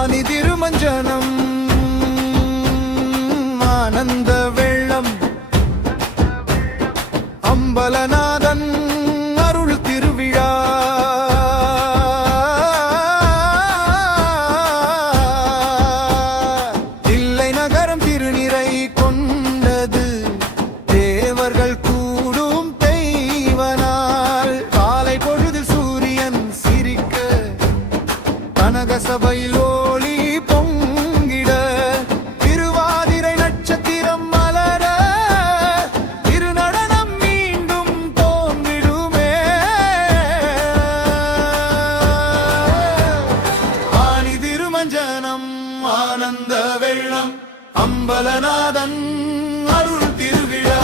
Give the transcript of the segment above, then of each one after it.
ஆனி திருமஞ்சனம் ஆனந்த வெள்ளம் அம்பலநாதன் அருள் திருவிழா தில்லை நகரம் திருநிறை கொண்டது தேவர்கள் கூடும் தெய்வனாள் காலை பொழுதில் சூரியன் சிரிக்க கனக சபையில் ஒளி பொங்கிட திருவாதிரை நட்சத்திரம் மலர திருநடனம் மீண்டும் தோன்றிடுமே ஆனி திருமஞ்சனம் ஆனந்த வெள்ளம் அம்பலநாதன் அருள் திருவிழா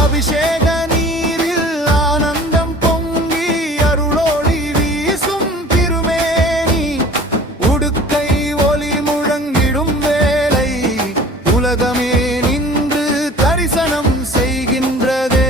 அபிஷேக நீரில் ஆனந்தம் பொங்கி அருளோடி வீசும் திருமேனி உடுக்கை ஒலி முழங்கிடும் வேளை உலகமே நின்று தரிசனம் செய்கின்றதே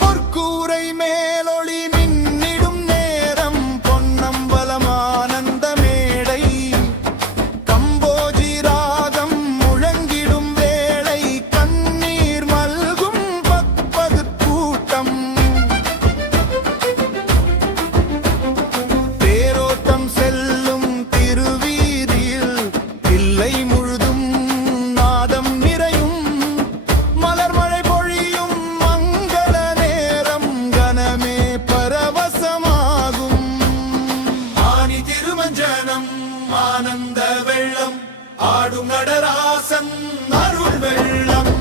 பொற்கூரை மேலொளி மின்னிடும் நேரம் பொன்னம்பலம் ஆனந்த மேடை கம்போஜி ராகம் முழங்கிடும் வேளை கண்ணீர் மல்கும் பக்பது கூட்டம் தேரோட்டம் செல்லும் திருவீதியில் இல்லை முழுதும் நாதம் நிறையும் மலர்மழை பொழியும் மங்கள நேரம் கனமே பரவசமாகும் ஆனி திருமஞ்சனம் ஆனந்த வெள்ளம் ஆடும் நடராசன் அருள் வெள்ளம்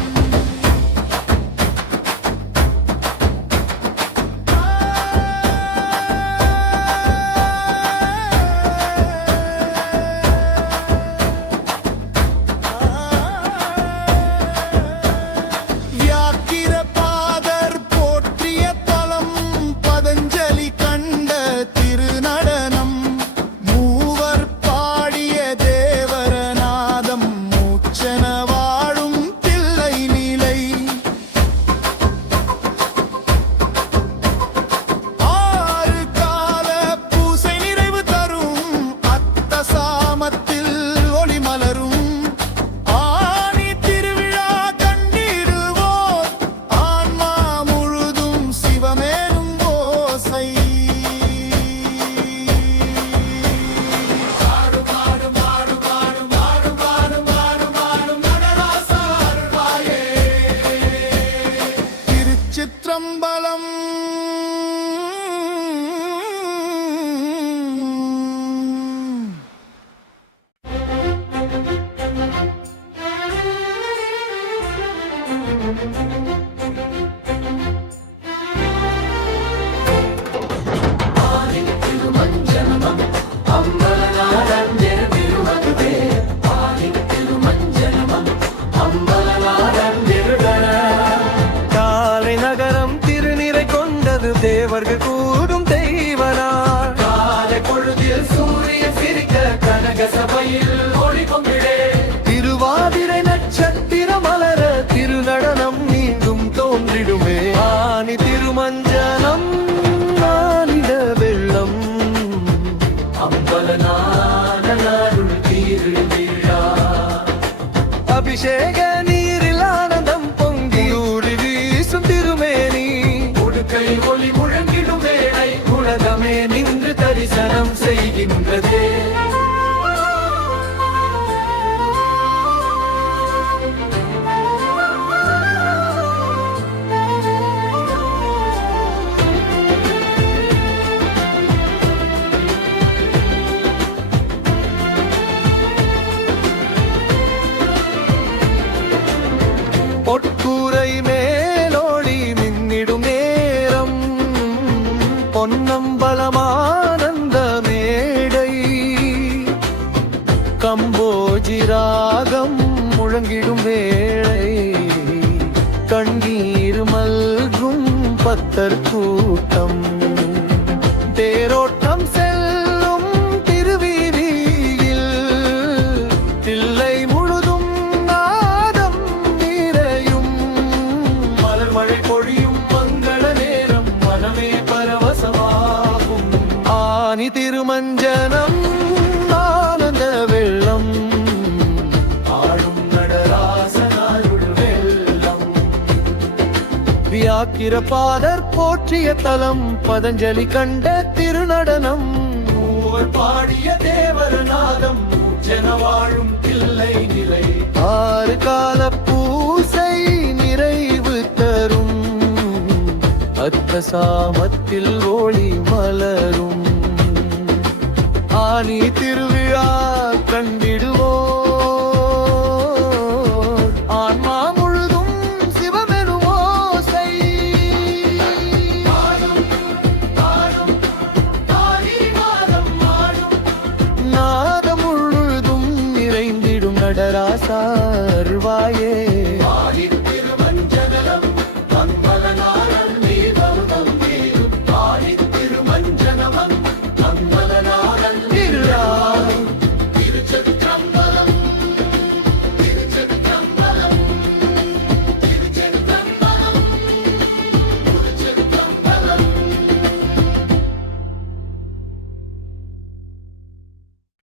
வியாக்கிர பாதர் போற்றிய தலம் பதஞ்சலி கண்ட திருநடனம் மூவர் பாடிய தேவரநாதம் மூச்சன வாழும் தில்லை நிலை ஆறு கால பூசை நிறைவு தரும் அத்த சாமத்தில் ஒளி மலரும் ஆனி திருவிழா கண்டிடுவோர் ஆன்மா முழுதும் சிவமேனும் ஓசை திருச்சிற்றம்பலம் காலை நகரம் திருநிறை கொண்டது தேவர்கள் கூடும் தெய்வனார் காலை பொழுதில் சூரியன் சிரிக்க கனக சபையில் ஒளி பொங்கிடே திருவாதிரை நட்சத்திரம் மலர திருநடனம் மீண்டும் தோன்றிடுமே ஆனி திருமஞ்சனம் ஆனிட வெள்ளம் அம்பலநாதன் அருள் திருவிழா அபிஷேக நீரில் ஆனந்தம் பொங்கி ஊறி வீசும் திருமேனி உடுக்கை ஒளி முழங்கிடும் வேளை உலகமே நின்று தரிசனம் செய்கின்றதே பொற்கூரை மேலோடி மின்னிடும் நேரம் பொன்னம்பலமா முழங்கிடும் வேளை கண்ணீர் மல்கும் பக்தர் கூட்டம் தேரோட்டம் செல்லும் திருவீதியில் தில்லை முழுதும் நாதம் நிறையும் மலர் மழை பொழியும் மங்கள நேரம் மனமே பரவசமாகும் ஆனி திருமஞ்சனம் ஆனந்த வெள்ளம் ஆடும் நடராசனாருள் வெள்ளம் வியாக்கிர பாதர் போற்றிய தலம் பதஞ்சலி கண்ட திருநடனம் மூவர் பாடிய தேவரநாதம் ஜன வாழும் தில்லை நிலை ஆறு கால பூசை நிறைவு தரும் அத்த சாமத்தில் ஒளி மலரும் ஆனி திருவிழா